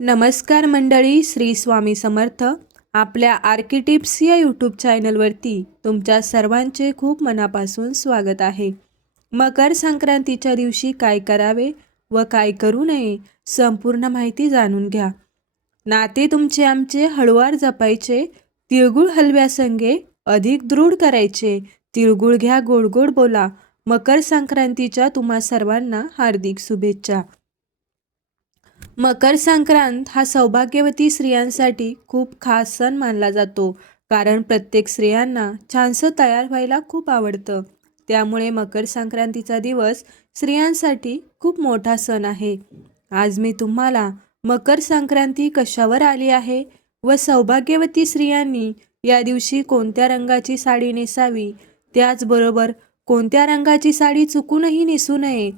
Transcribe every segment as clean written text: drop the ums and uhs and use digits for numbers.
नमस्कार मंडळी, श्री स्वामी समर्थ. आपल्या आर्किटिप्स या यूट्यूब चॅनलवरती तुमच्या सर्वांचे खूप मनापासून स्वागत आहे. मकर संक्रांतीच्या दिवशी काय करावे व काय करू नये संपूर्ण माहिती जाणून घ्या. नाते तुमचे आमचे हळूवार जपायचे, तिळगुळ हलव्यासंगे अधिक दृढ करायचे. तिळगुळ घ्या, गोड गोड बोला. मकर संक्रांतीच्या तुम्हा सर्वांना हार्दिक शुभेच्छा. मकर संक्रांत हा सौभाग्यवती स्त्रियांसाठी खूप खास सण मानला जातो, कारण प्रत्येक स्त्रियांना छानसं तयार व्हायला खूप आवडतं. त्यामुळे मकर संक्रांतीचा दिवस स्त्रियांसाठी खूप मोठा सण आहे. आज मी तुम्हाला मकर संक्रांती कशावर आली आहे व सौभाग्यवती स्त्रियांनी या दिवशी कोणत्या रंगाची साडी नेसावी, त्याचबरोबर कोणत्या रंगाची साडी चुकूनही नेसू नये,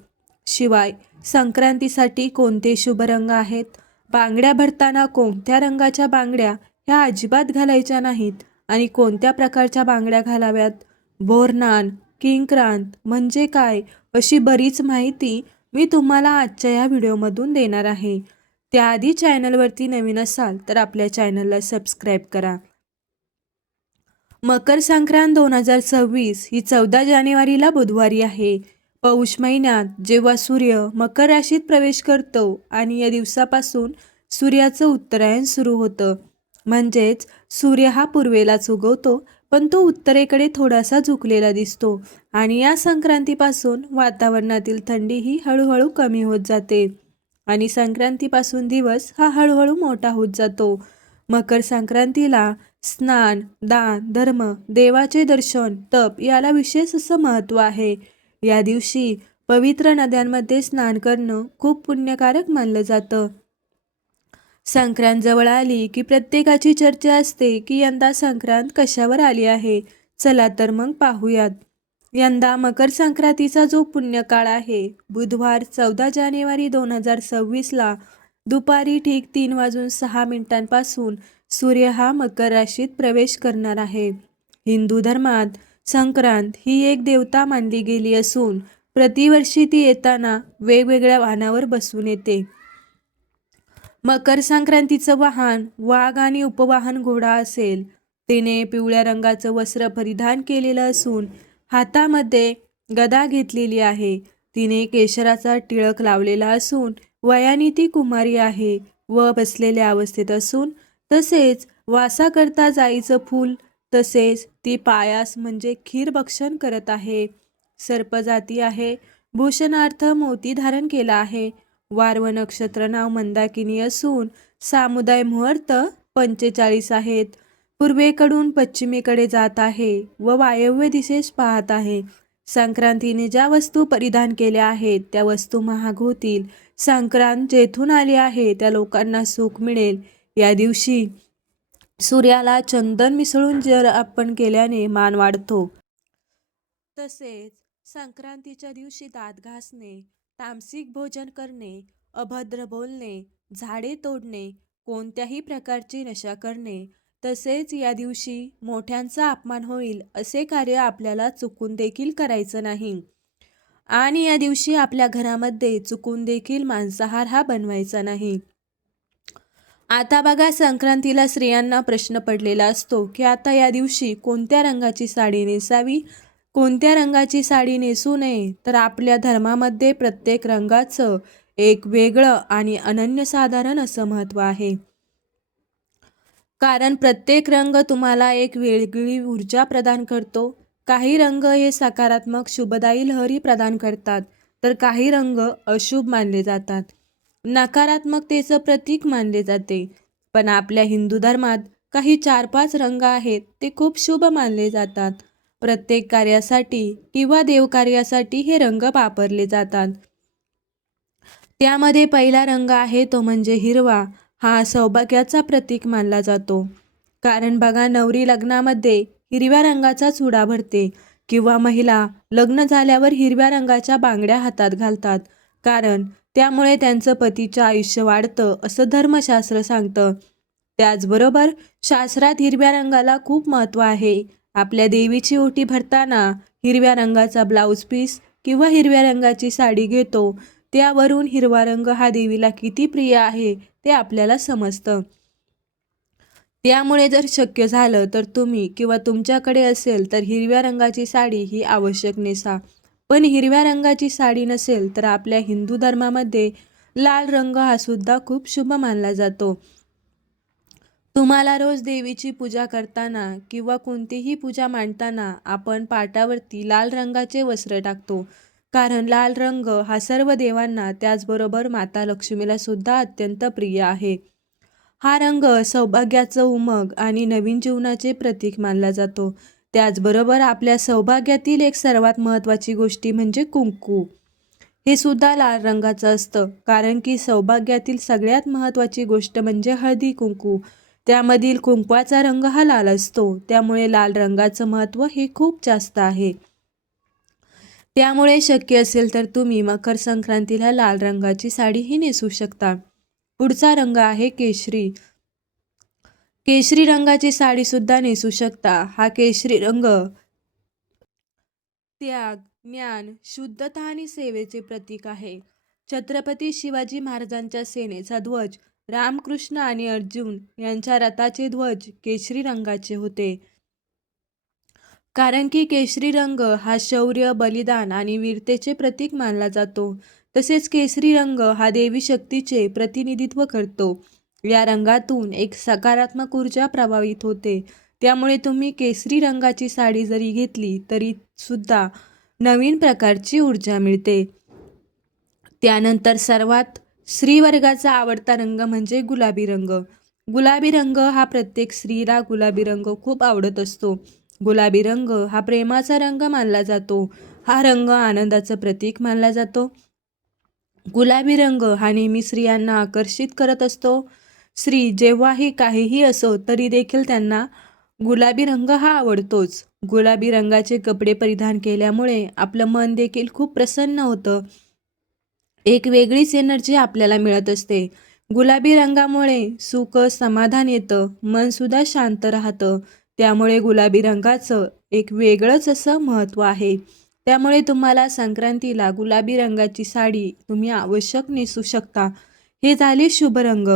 शिवाय संक्रांतीसाठी कोणते शुभ रंग आहेत, बांगड्या भरताना कोणत्या रंगाच्या बांगड्या ह्या अजिबात घालायच्या नाहीत आणि कोणत्या प्रकारच्या बांगड्या घालाव्यात, बोरनान किंक्रांत म्हणजे काय, अशी बरीच माहिती मी तुम्हाला आजच्या या व्हिडिओमधून देणार आहे. त्याआधी चॅनलवरती नवीन असाल तर आपल्या चॅनलला सबस्क्राईब करा. मकर संक्रांत 2026 ही 14 जानेवारीला बुधवारी आहे. पौष महिन्यात जेव्हा सूर्य मकर राशीत प्रवेश करतो आणि या दिवसापासून सूर्याचं उत्तरायण सुरू होतं. म्हणजेच सूर्य हा पूर्वेलाच उगवतो, पण तो उत्तरेकडे थोडासा झुकलेला दिसतो आणि या संक्रांतीपासून वातावरणातील थंडीही हळूहळू कमी होत जाते आणि संक्रांतीपासून दिवस हा हळूहळू मोठा होत जातो. मकर संक्रांतीला स्नान, दान, धर्म, देवाचे दर्शन, तप याला विशेष असं महत्त्व आहे. या दिवशी पवित्र नद्यांमध्ये स्नान करणं खूप पुण्यकारक मानलं जातं. संक्रांत जवळ आली की प्रत्येकाची चर्चा असते की यंदा संक्रांत कशावर आली आहे. चला तर मग पाहूयात. यंदा मकर संक्रांतीचा जो पुण्यकाळ आहे, बुधवार 14 जानेवारी 2026ला दुपारी ठीक 3:06 सूर्य हा मकर राशीत प्रवेश करणार आहे. हिंदू धर्मात संक्रांत ही एक देवता मानली गेली असून प्रतिवर्षी ती येताना वेगवेगळ्या वाहनावर बसून येते. मकर संक्रांतीचं वाहन वाघ आणि उपवाहन घोडा असेल. तिने पिवळ्या रंगाचं वस्त्र परिधान केलेलं असून हातामध्ये गदा घेतलेली आहे. तिने केशराचा टिळक लावलेला असून वयाने ती कुमारी आहे व बसलेल्या अवस्थेत असून, तसेच वासाकरता जाईचं फूल, तसेच ती पायास म्हणजे खीर भक्षण करत आहे. सर्पजाती आहे. भूषणार्थ मोती धारण केला आहे. वार व नक्षत्र नाव मंदाकिनी असून सामुदाय मुहूर्त 45 आहेत. पूर्वेकडून पश्चिमेकडे जात आहे व वायव्य दिशेस पाहत आहे. संक्रांतीने ज्या वस्तू परिधान केल्या आहेत त्या वस्तू महाग होतील. संक्रांत जेथून आली आहे त्या लोकांना सुख मिळेल. या दिवशी सूर्याला चंदन मिसळून जर अर्पण केल्याने मान वाढतो. तसेच संक्रांतीच्या दिवशी दात घासणे, तामसिक भोजन करणे, अभद्र बोलणे, झाडे तोडणे, कोणत्याही प्रकारची नशा करणे, तसेच या दिवशी मोठ्यांचा अपमान होईल असे कार्य आपल्याला चुकून देखील करायचं नाही आणि या दिवशी आपल्या घरामध्ये चुकून देखील मांसाहार हा बनवायचा नाही. आता बघा, संक्रांतीला स्त्रियांना प्रश्न पडलेला असतो की आता या दिवशी कोणत्या रंगाची साडी नेसावी, कोणत्या रंगाची साडी नेसू नये. तर आपल्या धर्मामध्ये प्रत्येक रंगाचं एक वेगळं आणि अनन्यसाधारण असं महत्त्व आहे. कारण प्रत्येक रंग तुम्हाला एक वेगळी ऊर्जा प्रदान करतो. काही रंग हे सकारात्मक शुभदायी लहरी प्रदान करतात, तर काही रंग अशुभ मानले जातात, नकारात्मकतेचं प्रतीक मानले जाते. पण आपल्या हिंदू धर्मात काही 4-5 रंग आहेत ते खूप शुभ मानले जातात. प्रत्येक कार्यासाठी किंवा देवकार्यासाठी हे रंग वापरले जातात. त्यामध्ये पहिला रंग आहे तो म्हणजे हिरवा. हा सौभाग्याचा प्रतीक मानला जातो. कारण बघा, नवरी लग्नामध्ये हिरव्या रंगाचा चुडा भरते किंवा महिला लग्न झाल्यावर हिरव्या रंगाच्या बांगड्या हातात घालतात, कारण त्यामुळे त्यांचं पतीचं आयुष्य वाढतं असं धर्मशास्त्र सांगतं. त्याचबरोबर शास्त्रात हिरव्या रंगाला खूप महत्त्व आहे. आपल्या देवीची ओटी भरताना हिरव्या रंगाचा ब्लाऊज पीस किंवा हिरव्या रंगाची साडी घेतो. त्यावरून हिरवा रंग हा देवीला किती प्रिय आहे ते आपल्याला समजतं. त्यामुळे जर शक्य झालं तर तुम्ही किंवा तुमच्याकडे असेल तर हिरव्या रंगाची साडी ही आवश्यक नेसा. पण हिरव्या रंगाची साडी नसेल तर आपल्या हिंदू धर्मामध्ये लाल रंग हा सुद्धा खूप शुभ मानला जातो. तुम्हाला रोज देवीची पूजा करताना किंवा कोणतीही पूजा मांडताना आपण पाटावरती लाल रंगाचे वस्त्र टाकतो. कारण लाल रंग हा सर्व देवांना त्याचबरोबर माता लक्ष्मीला सुद्धा अत्यंत प्रिय आहे. हा रंग सौभाग्याचं उमंग आणि नवीन जीवनाचे प्रतीक मानला जातो. त्याचबरोबर आपल्या सौभाग्यातील एक सर्वात महत्त्वाची गोष्टी म्हणजे कुंकू. हे सुद्धा लाल रंगाचं असतं कारण की सौभाग्यातील सगळ्यात महत्त्वाची गोष्ट म्हणजे हळदी कुंकू. त्यामधील कुंकवाचा रंग हा लाल असतो. त्यामुळे लाल रंगाचं महत्त्व हे खूप जास्त आहे. त्यामुळे शक्य असेल तर तुम्ही मकर संक्रांतीला लाल रंगाची साडीही नेसू शकता. पुढचा रंग आहे केशरी. केशरी रंगाची साडी सुद्धा नेसू शकता. हा केशरी रंग त्याग, ज्ञान, शुद्धता आणि सेवेचे प्रतीक आहे. छत्रपती शिवाजी महाराजांच्या सेनेचा ध्वज, रामकृष्ण आणि अर्जुन यांच्या रथाचे ध्वज केशरी रंगाचे होते. कारण की केशरी रंग हा शौर्य, बलिदान आणि वीरतेचे प्रतीक मानला जातो. तसेच केशरी रंग हा देवी शक्तीचे प्रतिनिधित्व करतो. या रंगातून एक सकारात्मक ऊर्जा प्रवाहित होते. त्यामुळे तुम्ही केशरी रंगाची साडी जरी घेतली तरी सुद्धा नवीन प्रकारची ऊर्जा मिळते. त्यानंतर सर्वात स्त्रीवर्गाचा आवडता रंग म्हणजे गुलाबी रंग. गुलाबी रंग हा प्रत्येक स्त्रीला गुलाबी रंग खूप आवडत असतो. गुलाबी रंग हा प्रेमाचा रंग मानला जातो. हा रंग आनंदाचं प्रतीक मानला जातो. गुलाबी रंग हा नेहमी स्त्रियांना आकर्षित करत असतो. स्त्री जेव्हाही काहीही असो तरी देखील त्यांना गुलाबी रंग हा आवडतोच. गुलाबी रंगाचे कपडे परिधान केल्यामुळे आपलं मन देखील खूप प्रसन्न होतं. एक वेगळीच एनर्जी आपल्याला मिळत असते. गुलाबी रंगामुळे सुख, समाधान येतं, मनसुद्धा शांत राहतं. त्यामुळे गुलाबी रंगाचं एक वेगळंच असं महत्त्व आहे. त्यामुळे तुम्हाला संक्रांतीला गुलाबी रंगाची साडी तुम्ही आवश्यक नेसू शकता. हे झाले शुभ रंग.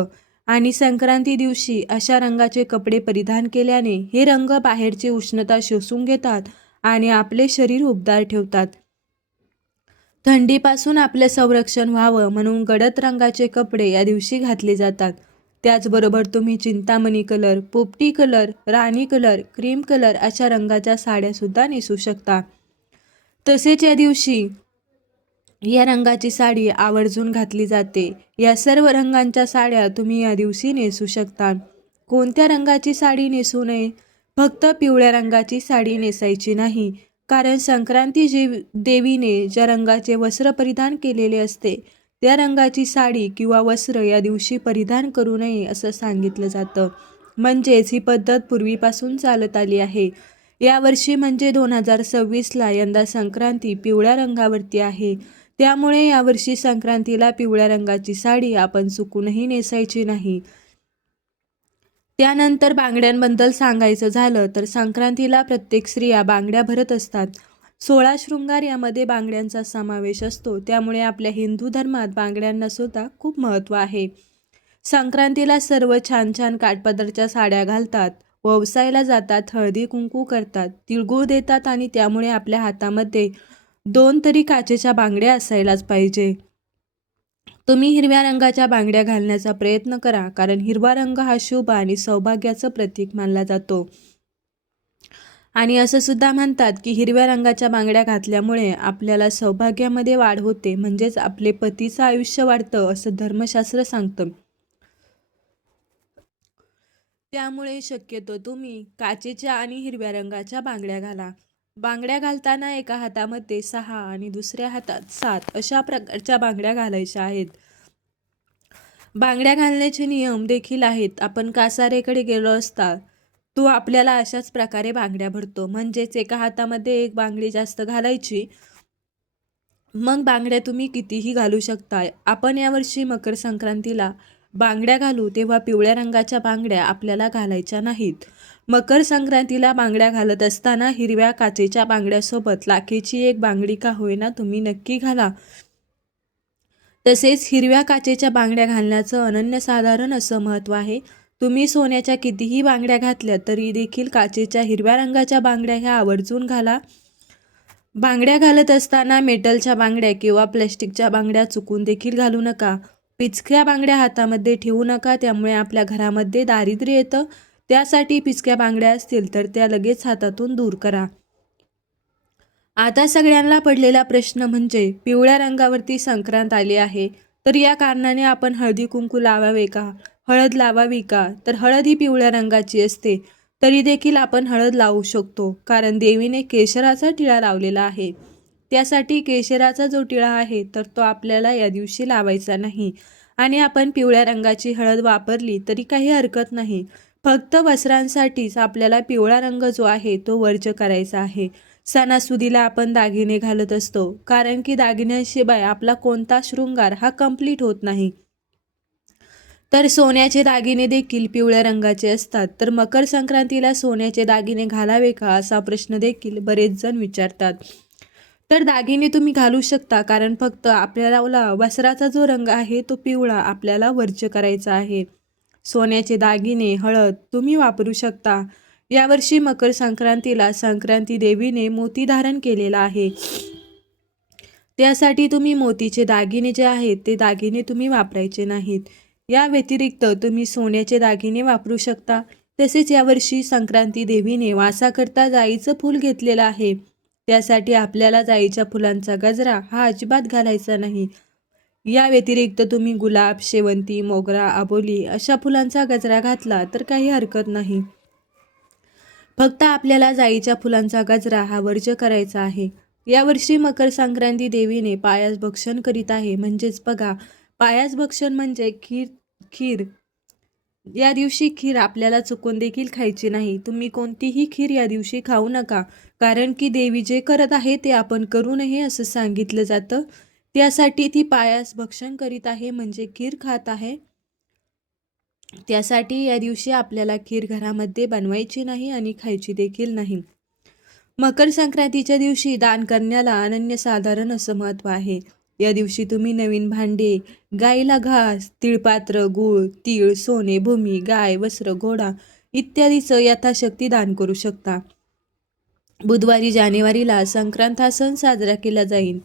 आणि संक्रांती दिवशी अशा रंगाचे कपडे परिधान केल्याने हे रंग बाहेरची उष्णता शोषून घेतात आणि आपले शरीर उबदार ठेवतात. थंडीपासून आपले संरक्षण व्हावं म्हणून गडद रंगाचे कपडे या दिवशी घातले जातात. त्याचबरोबर तुम्ही चिंतामणी कलर, पोपटी कलर, राणी कलर, क्रीम कलर अशा रंगाच्या साड्यासुद्धा नेसू शकता. तसेच या दिवशी या रंगाची साडी आवर्जून घातली जाते. या सर्व रंगांच्या साड्या तुम्ही या दिवशी नेसू शकता. कोणत्या रंगाची साडी नेसू नये? फक्त पिवळ्या रंगाची साडी नेसायची नाही. कारण संक्रांती देवीने ज्या रंगाचे वस्त्र परिधान केलेले असते त्या रंगाची साडी किंवा वस्त्र या दिवशी परिधान करू नये असं सांगितलं जातं. म्हणजेच ही पद्धत पूर्वीपासून चालत आली आहे. यावर्षी म्हणजे 2026ला यंदा संक्रांती पिवळ्या रंगावरती आहे. त्यामुळे यावर्षी संक्रांतीला पिवळ्या रंगाची साडी आपण चुकूनही नेसायची नाही. त्यानंतर बांगड्यांबद्दल सांगायचं झालं तर संक्रांतीला प्रत्येक स्त्रिया बांगड्या भरत असतात. 16 शृंगार यामध्ये बांगड्यांचा समावेश असतो. त्यामुळे आपल्या हिंदू धर्मात बांगड्यांना सुद्धा खूप महत्त्व आहे. संक्रांतीला सर्व छान छान काठपदरच्या साड्या घालतात, व्यवसायाला जातात, हळदी कुंकू करतात, तिळगुळ देतात आणि त्यामुळे आपल्या हातामध्ये 2 तरी काचेच्या बांगड्या असायलाच पाहिजे. तुम्ही हिरव्या रंगाच्या बांगड्या घालण्याचा प्रयत्न करा कारण हिरवा रंग हा शुभ आणि सौभाग्याचं प्रतीक मानला जातो. आणि असं सुद्धा म्हणतात की हिरव्या रंगाच्या बांगड्या घातल्यामुळे आपल्याला सौभाग्यामध्ये वाढ होते, म्हणजेच आपले पतीचं आयुष्य वाढतं असं धर्मशास्त्र सांगतं. त्यामुळे शक्यतो तुम्ही काचेच्या आणि हिरव्या रंगाच्या बांगड्या घाला. बांगड्या घालताना एका हातामध्ये 6 आणि दुसऱ्या हातात 7 अशा प्रकारच्या बांगड्या घालायच्या आहेत. बांगड्या घालण्याचे नियम देखील आहेत. आपण कासारेकडे गेलो असता तो आपल्याला अशाच प्रकारे बांगड्या भरतो. म्हणजेच एका हातामध्ये एक बांगडी जास्त घालायची. मग बांगड्या तुम्ही कितीही घालू शकता. आपण यावर्षी मकर संक्रांतीला बांगड्या घालू तेव्हा पिवळ्या रंगाच्या बांगड्या आपल्याला घालायच्या नाहीत. मकर संक्रांतीला बांगड्या घालत असताना हिरव्या काचेच्या बांगड्यासोबत लाखेची एक बांगडी का होईना तुम्ही नक्की घाला. तसेच हिरव्या काचेच्या बांगड्या घालण्याचं अनन्यसाधारण असं महत्त्व आहे. तुम्ही सोन्याच्या कितीही बांगड्या घातल्या तरी देखील काचेच्या हिरव्या रंगाच्या बांगड्या ह्या आवर्जून घाला. बांगड्या घालत असताना मेटलच्या बांगड्या किंवा प्लॅस्टिकच्या बांगड्या चुकून देखील घालू नका. पिचक्या बांगड्या हातामध्ये ठेवू नका, त्यामुळे आपल्या घरामध्ये दारिद्र्य येतं. त्यासाठी पिचक्या बांगड्या असतील तर त्या लगेच हातातून दूर करा. आता सगळ्यांना पडलेला प्रश्न म्हणजे पिवळ्या रंगावरती संक्रांत आली आहे, तर या कारणाने आपण हळदी कुंकू लावावे का? हळद लावावी का? तर हळद ही पिवळ्या रंगाची असते, तरी देखील आपण हळद लावू शकतो, कारण देवीने केशराचा टिळा लावलेला आहे. त्यासाठी केशराचा जो टिळा आहे तर तो आपल्याला या दिवशी लावायचा नाही. आणि आपण पिवळ्या रंगाची हळद वापरली तरी काही हरकत नाही. फक्त वस्त्रांसाठीच आपल्याला पिवळा रंग जो आहे तो वर्ज्य करायचा आहे. सणासुदीला आपण दागिने घालत असतो, कारण की दागिन्यांशिवाय आपला कोणता शृंगार हा कंप्लीट होत नाही. तर सोन्याचे दागिने देखील पिवळ्या रंगाचे असतात. तर मकर संक्रांतीला सोन्याचे दागिने घालावे का, असा प्रश्न देखील बरेच जण विचारतात. तर दागिने तुम्ही घालू शकता, कारण फक्त आपल्याला वस्त्राचा जो रंग आहे तो पिवळा आपल्याला वर्ज्य करायचा आहे. सोन्याचे दागिने, हळद तुम्ही वापरू शकता. यावर्षी मकर संक्रांतीला संक्रांती देवीने मोती धारण केलेला आहे. त्यासाठी तुम्ही मोतीचे दागिने जे आहेत ते दागिने तुम्ही वापरायचे नाहीत. या व्यतिरिक्त तुम्ही सोन्याचे दागिने वापरू शकता. तसेच यावर्षी संक्रांती देवीने वासाकरता जाईचं फूल घेतलेलं आहे. त्यासाठी आपल्याला जाईच्या फुलांचा गजरा हा अजिबात घालायचा नाही. या व्यतिरिक्त तुम्ही गुलाब, शेवंती, मोगरा, अबोली अशा फुलांचा गजरा घातला तर काही हरकत नाही. फक्त आपल्याला जाईच्या फुलांचा गजरा हा वर्ज्य करायचा आहे. यावर्षी मकर संक्रांती देवीने पायास भक्षण करीत आहे. म्हणजेच बघा, पायास भक्षण म्हणजे खीर. या दिवशी खीर आपल्याला चुकून देखील खायची नाही. तुम्ही कोणतीही खीर या दिवशी खाऊ नका, कारण की देवी जे करत आहे ते आपण करू नये असं सांगितलं जातं. त्यासाठी ती पायास भक्षण करीत आहे, म्हणजे खीर खात आहे. त्यासाठी या दिवशी आपल्याला खीर घरामध्ये बनवायची नाही आणि खायची देखील नाही. मकर संक्रांतीच्या दिवशी दान करण्याला अनन्यसाधारण असं महत्त्व आहे. या दिवशी तुम्ही नवीन भांडे, गाईला घास, तिळपात्र, गूळ, तीळ, सोने, भूमी, गाय, वस्त्र, घोडा इत्यादीचं यथाशक्ती दान करू शकता. बुधवारी जानेवारीला संक्रांत हा सण साजरा केला जाईल.